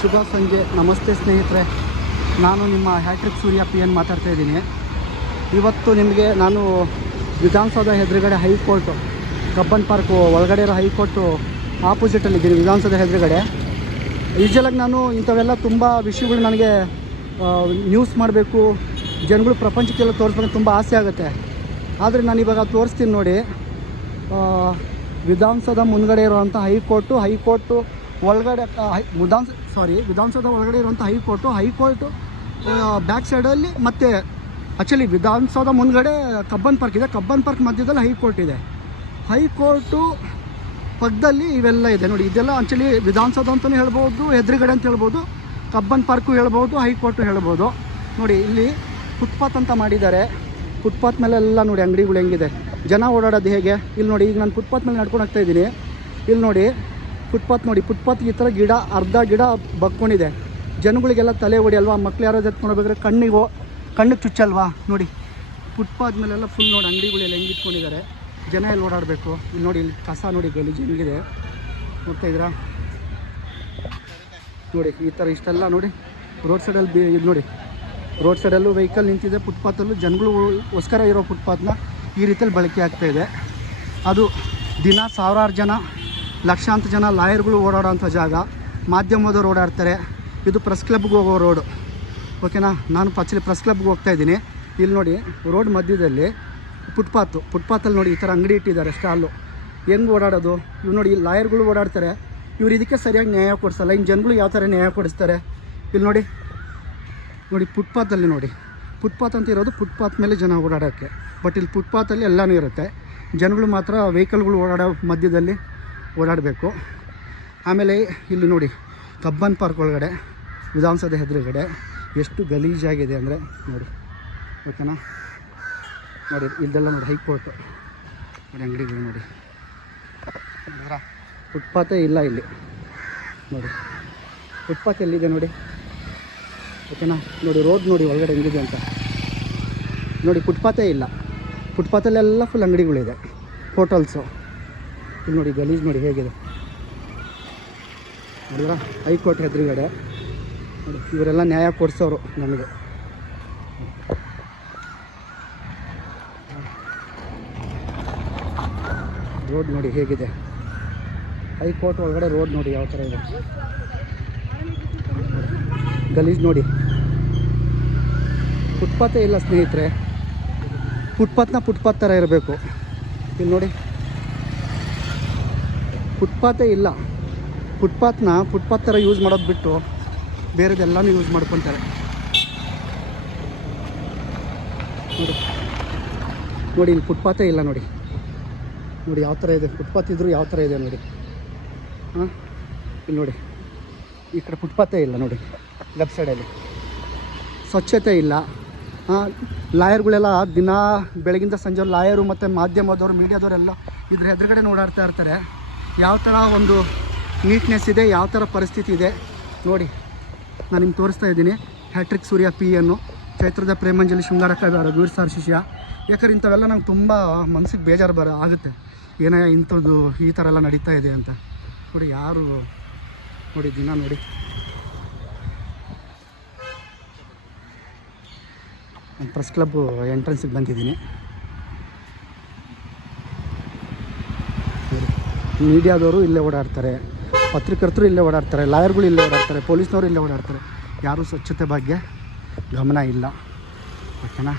ಶುಭ ಸಂಜೆ, ನಮಸ್ತೆ ಸ್ನೇಹಿತರೆ. ನಾನು ನಿಮ್ಮ ಹ್ಯಾಟ್ರಿಕ್ ಸೂರ್ಯ PN ಮಾತಾಡ್ತಾ ಇದ್ದೀನಿ. ಇವತ್ತು ನಿಮಗೆ ನಾನು ವಿಧಾನಸೌಧ ಎದುರುಗಡೆ ಹೈಕೋರ್ಟು, ಕಬ್ಬನ್ ಪಾರ್ಕು ಒಳಗಡೆ ಇರೋ ಹೈಕೋರ್ಟು ಆಪೋಸಿಟಲ್ಲಿದ್ದೀನಿ. ವಿಧಾನಸೌಧ ಎದುರುಗಡೆ ಯೂಶಲಾಗಿ ನಾನು ಇಂಥವೆಲ್ಲ ತುಂಬ ವಿಷಯಗಳು ನನಗೆ ನ್ಯೂಸ್ ಮಾಡಬೇಕು, ಜನಗಳು ಪ್ರಪಂಚಕ್ಕೆಲ್ಲ ತೋರಿಸ್ಬೇಕು ತುಂಬ ಆಸೆ ಆಗುತ್ತೆ. ಆದರೆ ನಾನು ಇವಾಗ ತೋರಿಸ್ತೀನಿ ನೋಡಿ. ವಿಧಾನಸೌಧ ಮುಂದ್ಗಡೆ ಇರುವಂಥ ಹೈಕೋರ್ಟು ಒಳಗಡೆ ವಿಧಾನಸೌಧ ಒಳಗಡೆ ಇರುವಂಥ ಹೈಕೋರ್ಟು ಬ್ಯಾಕ್ ಸೈಡಲ್ಲಿ ಮತ್ತು ಆ್ಯಕ್ಚುಲಿ ವಿಧಾನಸೌಧ ಮುಂದ್ಗಡೆ ಕಬ್ಬನ್ ಪಾರ್ಕ್ ಇದೆ. ಕಬ್ಬನ್ ಪಾರ್ಕ್ ಮಧ್ಯದಲ್ಲಿ ಹೈಕೋರ್ಟ್ ಇದೆ. ಹೈಕೋರ್ಟು ಪಕ್ಕದಲ್ಲಿ ಇವೆಲ್ಲ ಇದೆ ನೋಡಿ. ಇದೆಲ್ಲ ಆ್ಯಕ್ಚುಲಿ ವಿಧಾನಸೌಧ ಅಂತಲೂ ಹೇಳ್ಬೋದು, ಎದುರುಗಡೆ ಅಂತ ಹೇಳ್ಬೋದು, ಕಬ್ಬನ್ ಪಾರ್ಕು ಹೇಳ್ಬೋದು, ಹೈಕೋರ್ಟು ಹೇಳ್ಬೋದು. ನೋಡಿ ಇಲ್ಲಿ ಫುಟ್ಪಾತ್ ಅಂತ ಮಾಡಿದ್ದಾರೆ. ಫುಟ್ಪಾತ್ ಮೇಲೆಲ್ಲ ನೋಡಿ ಅಂಗಡಿಗಳು ಹೆಂಗಿದೆ, ಜನ ಓಡಾಡೋದು ಹೇಗೆ. ಇಲ್ಲಿ ನೋಡಿ, ಈಗ ನಾನು ಫುಟ್ಪಾತ್ ಮೇಲೆ ನಡ್ಕೊಂಡು ಹೋಗ್ತಾ ಇದ್ದೀನಿ. ಇಲ್ಲಿ ನೋಡಿ ಫುಟ್ಪಾತ್ ಈ ಥರ ಅರ್ಧ ಗಿಡ ಬಕ್ಕೊಂಡಿದೆ. ಜನಗಳಿಗೆಲ್ಲ ತಲೆ ಹೊಡಿಯಲ್ವಾ, ಮಕ್ಳು ಯಾರೋ ಎತ್ಕೊಂಡೋಗ್ಬೇಕಾದ್ರೆ ಕಣ್ಣಿಗೆ ಚುಚ್ಚಲ್ವಾ. ನೋಡಿ ಫುಟ್ಪಾತ್ ಮೇಲೆಲ್ಲ ಫುಲ್ ನೋಡಿ ಅಂಗಡಿಗಳೆಲ್ಲ ಹೆಂಗೆ ಇಟ್ಕೊಂಡಿದ್ದಾರೆ, ಜನ ಎಲ್ಲಿ ಓಡಾಡಬೇಕು. ಇಲ್ಲಿ ನೋಡಿ, ಇಲ್ಲಿ ಕಸ ನೋಡಿ ಗಲೀಜು ಹೆಂಗಿದೆ, ನೋಡ್ತಾ ಇದ್ದೀರಾ. ನೋಡಿ ಈ ಥರ ಇಷ್ಟೆಲ್ಲ ನೋಡಿ ರೋಡ್ ಸೈಡಲ್ಲಿ ಇದು ನೋಡಿ, ರೋಡ್ ಸೈಡಲ್ಲೂ ವೆಹಿಕಲ್ ನಿಂತಿದೆ, ಫುಟ್ಪಾತಲ್ಲೂ ಜನಗಳಿಗೋಸ್ಕರ ಇರೋ ಫುಟ್ಪಾತ್ನ ಈ ರೀತಿಯಲ್ಲಿ ಬಳಕೆ ಆಗ್ತಾಯಿದೆ. ಅದು ದಿನ ಸಾವಿರಾರು ಜನ, ಲಕ್ಷಾಂತರ ಜನ ಲಾಯರ್ಗಳು ಓಡಾಡೋಂಥ ಜಾಗ. ಮಾಧ್ಯಮದವ್ರು ಓಡಾಡ್ತಾರೆ. ಇದು ಪ್ರೆಸ್ ಕ್ಲಬ್ಗೆ ಹೋಗೋ ರೋಡು, ಓಕೆನಾ. ನಾನು ಆ್ಯಕ್ಚುಲಿ ಪ್ರೆಸ್ ಕ್ಲಬ್ಗೆ ಹೋಗ್ತಾಯಿದ್ದೀನಿ. ಇಲ್ಲಿ ನೋಡಿ ರೋಡ್ ಮಧ್ಯದಲ್ಲಿ ಫುಟ್ಪಾತಲ್ಲಿ ನೋಡಿ ಈ ಥರ ಅಂಗಡಿ ಇಟ್ಟಿದ್ದಾರೆ, ಸ್ಟಾಲು. ಹೆಂಗೆ ಓಡಾಡೋದು ಇವು ನೋಡಿ. ಲಾಯರ್ಗಳು ಓಡಾಡ್ತಾರೆ, ಇವ್ರು ಇದಕ್ಕೆ ಸರಿಯಾಗಿ ನ್ಯಾಯ ಕೊಡಿಸಲ್ಲ. ಇನ್ನು ಜನಗಳು ಯಾವ ಥರ ನ್ಯಾಯ ಕೊಡಿಸ್ತಾರೆ. ಇಲ್ಲಿ ನೋಡಿ ಫುಟ್ಪಾತಲ್ಲಿ ನೋಡಿ, ಫುಟ್ಪಾತ್ ಅಂತ ಇರೋದು ಫುಟ್ಪಾತ್ ಮೇಲೆ ಜನ ಓಡಾಡೋಕ್ಕೆ. ಬಟ್ ಇಲ್ಲಿ ಫುಟ್ಪಾತಲ್ಲಿ ಎಲ್ಲನೂ ಇರುತ್ತೆ, ಜನಗಳು ಮಾತ್ರ ವೆಹಿಕಲ್ಗಳು ಓಡಾಡೋ ಮಧ್ಯದಲ್ಲಿ ಓಡಾಡಬೇಕು. ಆಮೇಲೆ ಇಲ್ಲಿ ನೋಡಿ ಕಬ್ಬನ್ ಪಾರ್ಕ್ ಒಳಗಡೆ ವಿಧಾನಸೌಧ ಎದುರುಗಡೆ ಎಷ್ಟು ಗಲೀಜಾಗಿದೆ ಅಂದರೆ ನೋಡಿ, ಓಕೆನಾ. ನೋಡಿ ಇಲ್ಲೆಲ್ಲ ನೋಡಿ ಹೈಕೋರ್ಟು ನೋಡಿ, ಅಂಗಡಿಗಳು ನೋಡಿ, ಫುಟ್ಪಾತೇ ಇಲ್ಲ ಇಲ್ಲಿ. ನೋಡಿ ಫುಟ್ಪಾತ್ ಎಲ್ಲಿದೆ ನೋಡಿ, ಓಕೆನಾ. ನೋಡಿ ರೋಡ್ ನೋಡಿ ಒಳಗಡೆ ಹೆಂಗಿದೆ ಅಂತ ನೋಡಿ. ಫುಟ್ಪಾತೇ ಇಲ್ಲ, ಫುಟ್ಪಾತಲ್ಲೆಲ್ಲ ಫುಲ್ ಅಂಗಡಿಗಳಿದೆ, ಹೋಟೆಲ್ಸು. ಇಲ್ಲಿ ನೋಡಿ ಗಲೀಜು ನೋಡಿ ಹೇಗಿದೆ ನೋಡಿದ್ರ. ಹೈಕೋರ್ಟ್ ಎದುರುಗಡೆ ನೋಡಿ, ಇವರೆಲ್ಲ ನ್ಯಾಯ ಕೊಡಿಸೋರು ನಮಗೆ. ರೋಡ್ ನೋಡಿ ಹೇಗಿದೆ, ಹೈಕೋರ್ಟ್ ಒಳಗಡೆ ರೋಡ್ ನೋಡಿ ಯಾವ ಥರ ಇದೆ, ಗಲೀಜು ನೋಡಿ. ಫುಟ್ಪಾತೇ ಇಲ್ಲ ಸ್ನೇಹಿತರೆ. ಫುಟ್ಪಾತ್ ಥರ ಇರಬೇಕು. ಇಲ್ಲಿ ನೋಡಿ ಫುಟ್ಪಾತೇ ಇಲ್ಲ. ಫುಟ್ಪಾತ್ ಥರ ಯೂಸ್ ಮಾಡೋದು ಬಿಟ್ಟು ಬೇರೆದೆಲ್ಲನೂ ಯೂಸ್ ಮಾಡ್ಕೊತಾರೆ. ನೋಡಿ ಇಲ್ಲಿ ಫುಟ್ಪಾತೇ ಇಲ್ಲ ನೋಡಿ ಯಾವ ಥರ ಇದೆ. ಫುಟ್ಪಾತ್ ಇದ್ದರೂ ಯಾವ ಥರ ಇದೆ ನೋಡಿ. ಇಲ್ಲಿ ನೋಡಿ ಈ ಕಡೆ ಫುಟ್ಪಾತೇ ಇಲ್ಲ ನೋಡಿ. ಲೆಫ್ಟ್ ಸೈಡಲ್ಲಿ ಸ್ವಚ್ಛತೆ ಇಲ್ಲ. ಲಾಯರ್ಗಳೆಲ್ಲ ದಿನ ಬೆಳಗಿಂದ ಸಂಜೆ ಲಾಯರು ಮತ್ತು ಮಾಧ್ಯಮದವರು, ಮೀಡಿಯಾದವರೆಲ್ಲ ಇದ್ರ ಎದುರುಗಡೆ ಓಡಾಡ್ತಾ ಇರ್ತಾರೆ. ಯಾವ ಥರ ಒಂದು ನೀಟ್ನೆಸ್ ಇದೆ, ಯಾವ ಥರ ಪರಿಸ್ಥಿತಿ ಇದೆ ನೋಡಿ. ನಾನು ನಿಮ್ಗೆ ತೋರಿಸ್ತಾ ಇದ್ದೀನಿ. ಹ್ಯಾಟ್ರಿಕ್ ಸೂರ್ಯ PN, ಚೈತ್ರದ ಪ್ರೇಮಾಂಜಲಿ, ಶೃಂಗಾರ ಕಾವ್ಯ, ರಘುವೀರ್ ಸಾರ್ ಶಿಷ್ಯ. ಯಾಕಂದ್ರೆ ಇಂಥವೆಲ್ಲ ನಂಗೆ ತುಂಬ ಮನಸ್ಸಿಗೆ ಬೇಜಾರು ಆಗುತ್ತೆ. ಏನೇ ಇಂಥದ್ದು ಈ ಥರ ಎಲ್ಲ ನಡೀತಾ ಇದೆ ಅಂತ ನೋಡಿ. ಯಾರು ನೋಡಿ ದಿನ ನೋಡಿ. ನಾನು ಪ್ರೆಸ್ ಕ್ಲಬ್ ಎಂಟ್ರೆನ್ಸಿಗೆ ಬಂದಿದ್ದೀನಿ. ಮೀಡಿಯಾದವರು ಇಲ್ಲೇ ಓಡಾಡ್ತಾರೆ, ಪತ್ರಕರ್ತರು ಇಲ್ಲೇ ಓಡಾಡ್ತಾರೆ, ಲಾಯರ್ಗಳು ಇಲ್ಲೇ ಓಡಾಡ್ತಾರೆ, ಪೊಲೀಸ್ನವರು ಇಲ್ಲೇ ಓಡಾಡ್ತಾರೆ. ಯಾರೂ ಸ್ವಚ್ಛತೆ ಬಗ್ಗೆ ಗಮನ ಇಲ್ಲ, ಓಕೆನಾ.